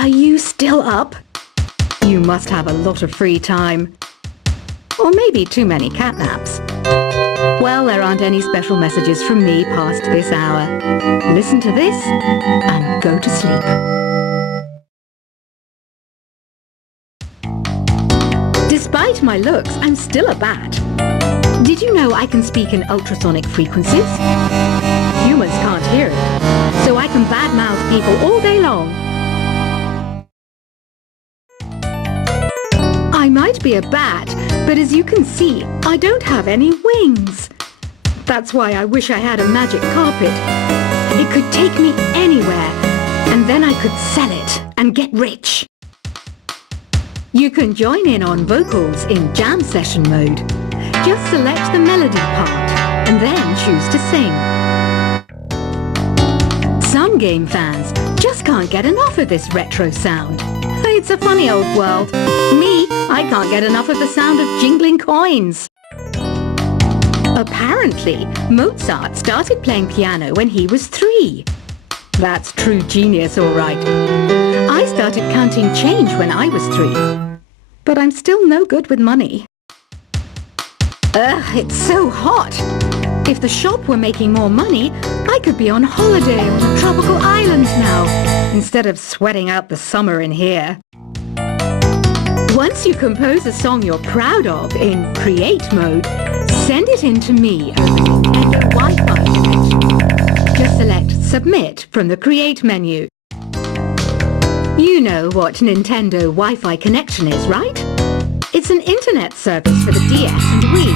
Are you still up? You must have a lot of free time. Or maybe too many catnaps. Well, there aren't any special messages from me past this hour. Listen to this and go to sleep. Despite my looks, I'm still a bat. Did you know I can speak in ultrasonic frequencies? Humans can't hear it, so I can badmouth people all day long. I might be a bat, but as you can see, I don't have any wings. That's why I wish I had a magic carpet. It could take me anywhere, and then I could sell it and get rich. You can join in on vocals in jam session mode. Just select the melody part, and then choose to sing. Some game fans just can't get enough of this retro sound. It's a funny old world. Me, I can't get enough of the sound of jingling coins. Apparently, Mozart started playing piano when he was 3. That's true genius, all right. I started counting change when I was 3. But I'm still no good with money. Ugh, it's so hot. If the shop were making more money, I could be on holiday on a tropical island now, instead of sweating out the summer in here. Once you compose a song you're proud of in create mode, send it in to me over Nintendo Wi-Fi connection. Just select Submit from the Create menu. You know what Nintendo Wi-Fi connection is, right? It's an internet service for the DS and Wii,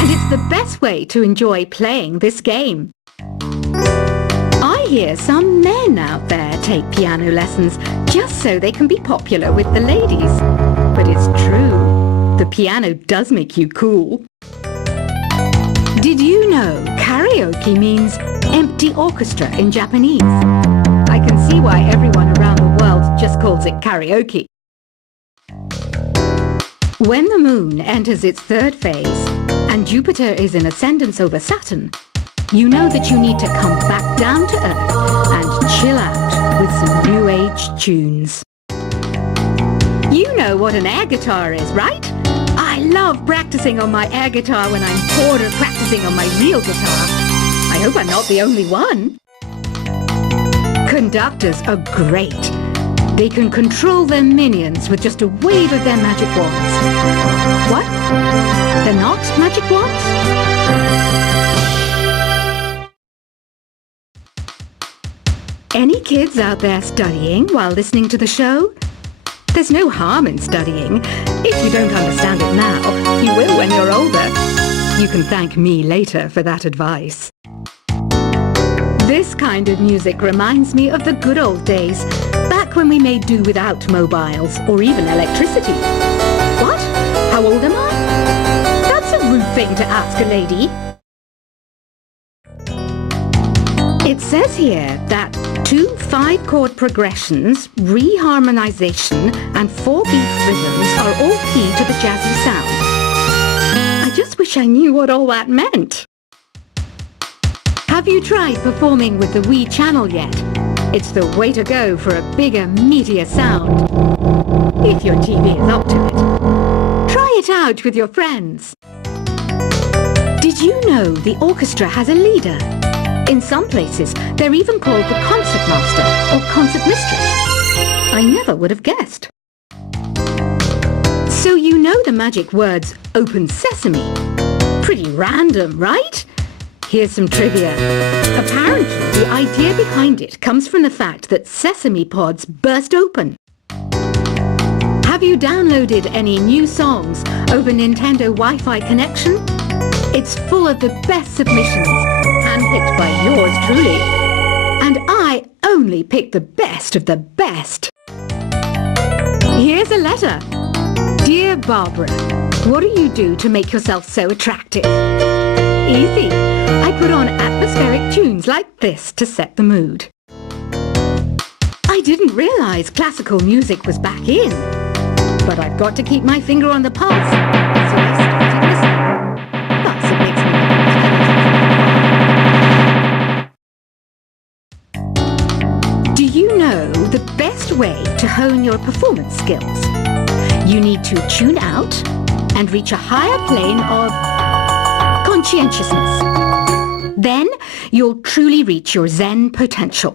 and it's the best way to enjoy playing this game. I hear some men out there take piano lessons just so they can be popular with the ladies. But it's true, the piano does make you cool. Did you know karaoke means empty orchestra in Japanese? I can see why everyone around the world just calls it karaoke. When the moon enters its 3rd phase and Jupiter is in ascendance over Saturn, you know that you need to come back down to Earth and chill out with some new age tunes. You know what an air guitar is, right? I love practicing on my air guitar when I'm bored of practicing on my real guitar. I hope I'm not the only one. Conductors are great. They can control their minions with just a wave of their magic wands. What? They're not magic wands? Any kids out there studying while listening to the show? There's no harm in studying. If you don't understand it now, you will when you're older. You can thank me later for that advice. This kind of music reminds me of the good old days, back when we made do without mobiles or even electricity. What? How old am I? That's a rude thing to ask a lady. It says here that 2 5-chord progressions, reharmonization, and 4-beat rhythms are all key to the jazzy sound. I just wish I knew what all that meant. Have you tried performing with the Wii channel yet? It's the way to go for a bigger, meatier sound. If your TV is up to it. Try it out with your friends. Did you know the orchestra has a leader? In some places, they're even called the concert master or concert mistress. I never would have guessed. So you know the magic words open sesame. Pretty random, right? Here's some trivia. Apparently, the idea behind it comes from the fact that sesame pods burst open. Have you downloaded any new songs over Nintendo Wi-Fi connection? It's full of the best submissions, handpicked by yours truly. And I only pick the best of the best. Here's a letter. Dear Barbara, what do you do to make yourself so attractive? Easy. I put on atmospheric tunes like this to set the mood. I didn't realize classical music was back in. But I've got to keep my finger on the pulse, so I started listening. Plus, it makes me want to. Do you know the best way to hone your performance skills. You need to tune out and reach a higher plane of conscientiousness. Then you'll truly reach your Zen potential.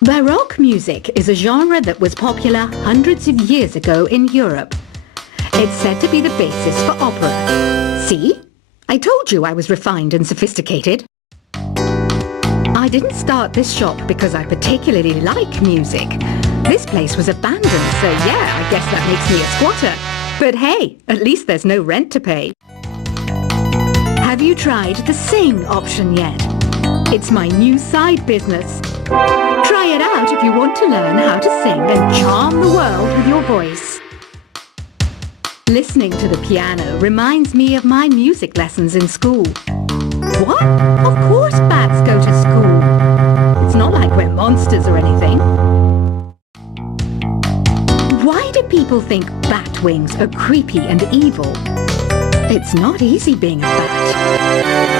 Baroque music is a genre that was popular hundreds of years ago in Europe. It's said to be the basis for opera. See? I told you I was refined and sophisticated. I didn't start this shop because I particularly like music. This place was abandoned, so yeah, I guess that makes me a squatter. But hey, at least there's no rent to pay. Have you tried the sing option yet? It's my new side business. Try it out if you want to learn how to sing and charm the world with your voice. Listening to the piano reminds me of my music lessons in school. What? Of course bats go to school. It's not like we're monsters or anything. Why do people think bat wings are creepy and evil? It's not easy being a bat.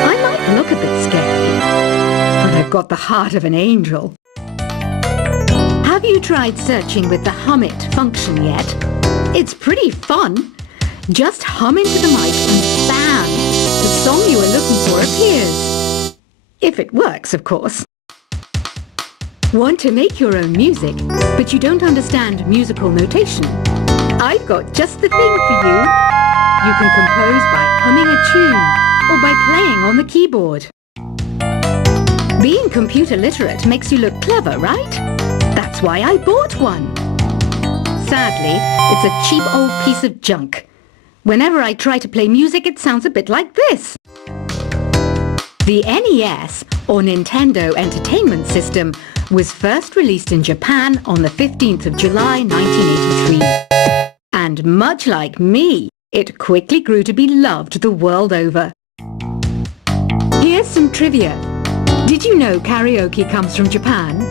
I might look a bit scary, but I've got the heart of an angel. Have you tried searching with the hum it function yet? It's pretty fun. Just hum into the mic and bam! The song you were looking for appears. If it works, of course. Want to make your own music, but you don't understand musical notation? I've got just the thing for you. You can compose by humming a tune or by playing on the keyboard. Being computer literate makes you look clever, right? That's why I bought one. Sadly, it's a cheap old piece of junk. Whenever I try to play music, it sounds a bit like this. The NES, or Nintendo Entertainment System, was first released in Japan on the 15th of July 1983. And much like me, it quickly grew to be loved the world over. Here's some trivia. Did you know karaoke comes from Japan?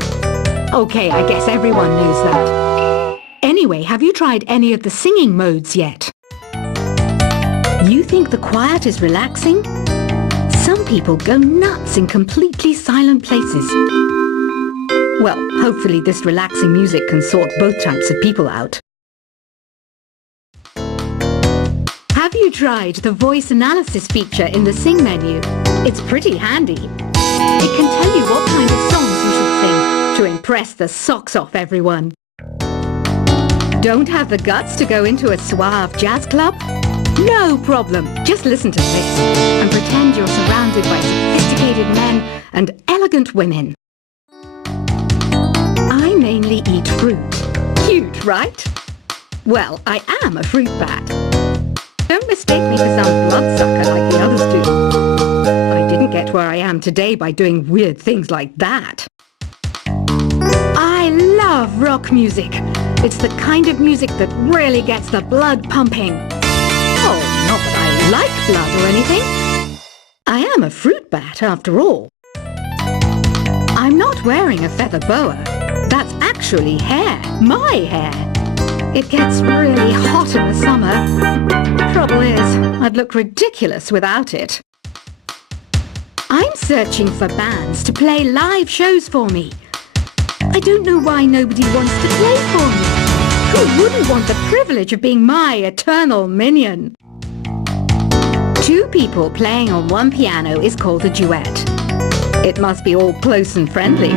Okay, I guess everyone knows that. Anyway, have you tried any of the singing modes yet? You think the quiet is relaxing? Some people go nuts in completely silent places. Well, hopefully this relaxing music can sort both types of people out. Have you tried the voice analysis feature in the Sing menu? It's pretty handy. It can tell you what kind of songs you should sing to impress the socks off everyone. Don't have the guts to go into a suave jazz club? No problem. Just listen to this and pretend you're surrounded by sophisticated men and elegant women. I mainly eat fruit. Cute, right? Well, I am a fruit bat. Don't mistake me for some bloodsucker like the others do. I didn't get where I am today by doing weird things like that. I love rock music. It's the kind of music that really gets the blood pumping. Oh, not that I like blood or anything. I am a fruit bat after all. I'm not wearing a feather boa. That's actually hair. My hair. It gets really hot in the summer. Trouble is, I'd look ridiculous without it. I'm searching for bands to play live shows for me. I don't know why nobody wants to play for me. Who wouldn't want the privilege of being my eternal minion? Two people playing on one piano is called a duet. It must be all close and friendly.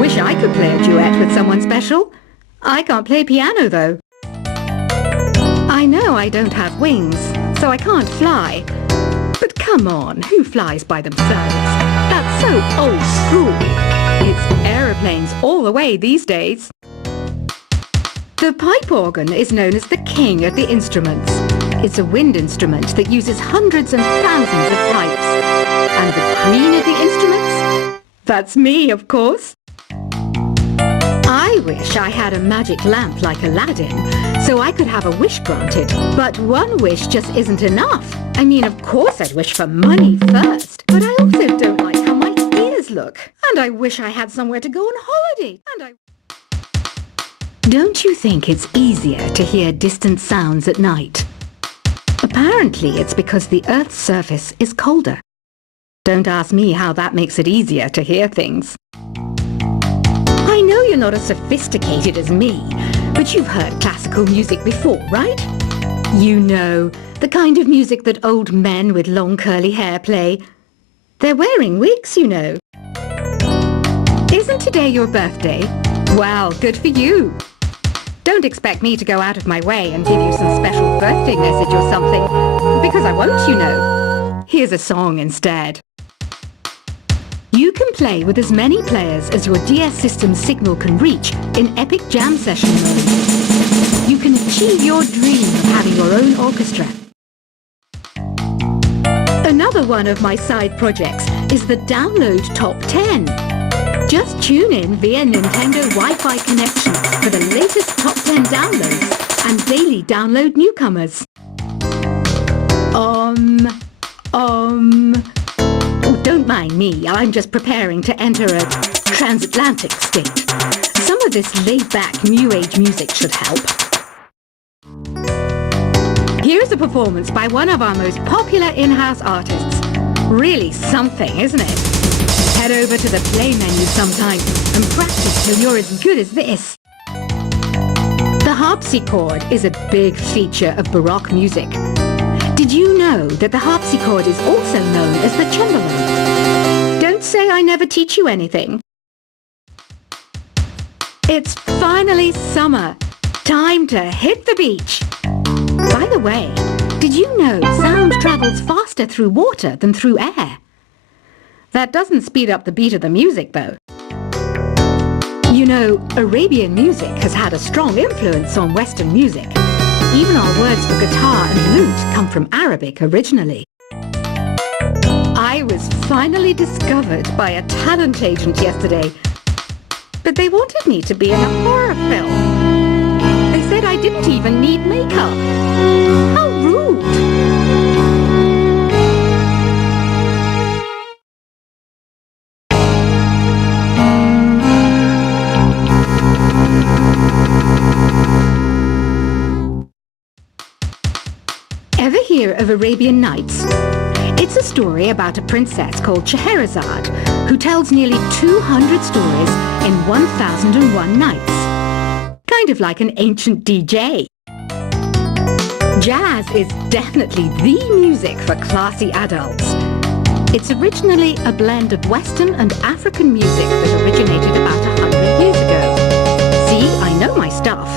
Wish I could play a duet with someone special. I can't play piano though. I know I don't have wings, so I can't fly. But come on, who flies by themselves? That's so old school. It's aeroplanes all the way these days. The pipe organ is known as the king of the instruments. It's a wind instrument that uses hundreds and thousands of pipes. And the queen of the instruments? That's me, of course. I wish I had a magic lamp like Aladdin, so I could have a wish granted. But one wish just isn't enough. I mean, of course I'd wish for money first, but I also don't like how my ears look. And I wish I had somewhere to go on holiday. Don't you think it's easier to hear distant sounds at night? Apparently it's because the Earth's surface is colder. Don't ask me how that makes it easier to hear things. I know you're not as sophisticated as me, but you've heard classical music before, right? You know, the kind of music that old men with long curly hair play. They're wearing wigs, you know. Isn't today your birthday? Well, good for you. Don't expect me to go out of my way and give you some special birthday message or something, because I won't, you know. Here's a song instead. You can play with as many players as your DS system's signal can reach in epic jam session mode. You can achieve your dream of having your own orchestra. Another one of my side projects is the Download Top 10. Just tune in via Nintendo Wi-Fi connection for the latest Top 10 downloads and daily download newcomers. Oh, don't mind me, I'm just preparing to enter a transatlantic state. Some of this laid-back New Age music should help. Here's a performance by one of our most popular in-house artists. Really something, isn't it? Head over to the play menu sometime and practice till you're as good as this. The harpsichord is a big feature of Baroque music. Did you know that the harpsichord is also known as the cembalo? Don't say I never teach you anything. It's finally summer. Time to hit the beach. By the way, did you know sound travels faster through water than through air? That doesn't speed up the beat of the music, though. You know, Arabian music has had a strong influence on Western music. Even our words for guitar and lute come from Arabic originally. I was finally discovered by a talent agent yesterday, but they wanted me to be in a horror film. They said I didn't even need makeup. How rude! Ever hear of Arabian Nights? It's a story about a princess called Scheherazade who tells nearly 200 stories in 1001 nights. Kind of like an ancient DJ. Jazz is definitely the music for classy adults. It's originally a blend of Western and African music that originated about 100 years ago. See, I know my stuff.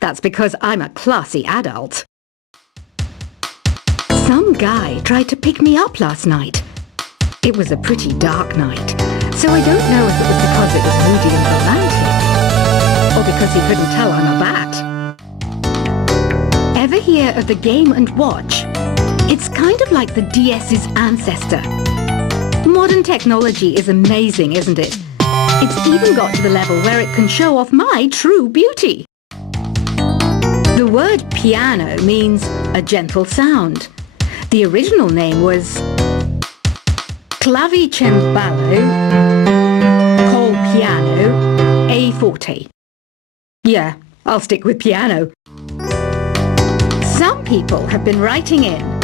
That's because I'm a classy adult. Some guy tried to pick me up last night. It was a pretty dark night, so I don't know if it was because it was moody and romantic, or because he couldn't tell I'm a bat. Ever hear of the Game & Watch? It's kind of like the DS's ancestor. Modern technology is amazing, isn't it? It's even got to the level where it can show off my true beauty. The word piano means a gentle sound. The original name was clavicembalo col piano a forte. Yeah, I'll stick with piano. Some people have been writing in,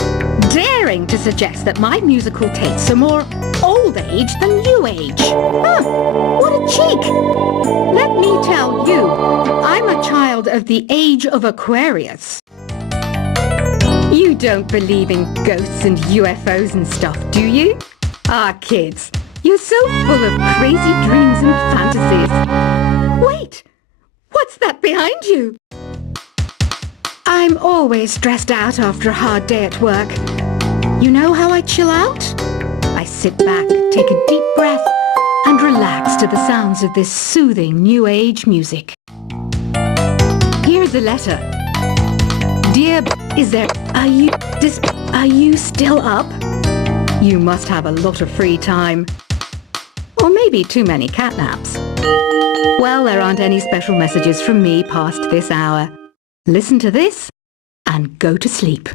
daring to suggest that my musical tastes are more old age than new age. Huh, what a cheek! Let me tell you, I'm a child of the age of Aquarius. You don't believe in ghosts and UFOs and stuff, do you? Ah, kids, you're so full of crazy dreams and fantasies. Wait, what's that behind you? I'm always stressed out after a hard day at work. You know how I chill out? I sit back, take a deep breath, and relax to the sounds of this soothing new age music. Here's a letter. Dear, are you still up? You must have a lot of free time. Or maybe too many catnaps. Well, there aren't any special messages from me past this hour. Listen to this and go to sleep.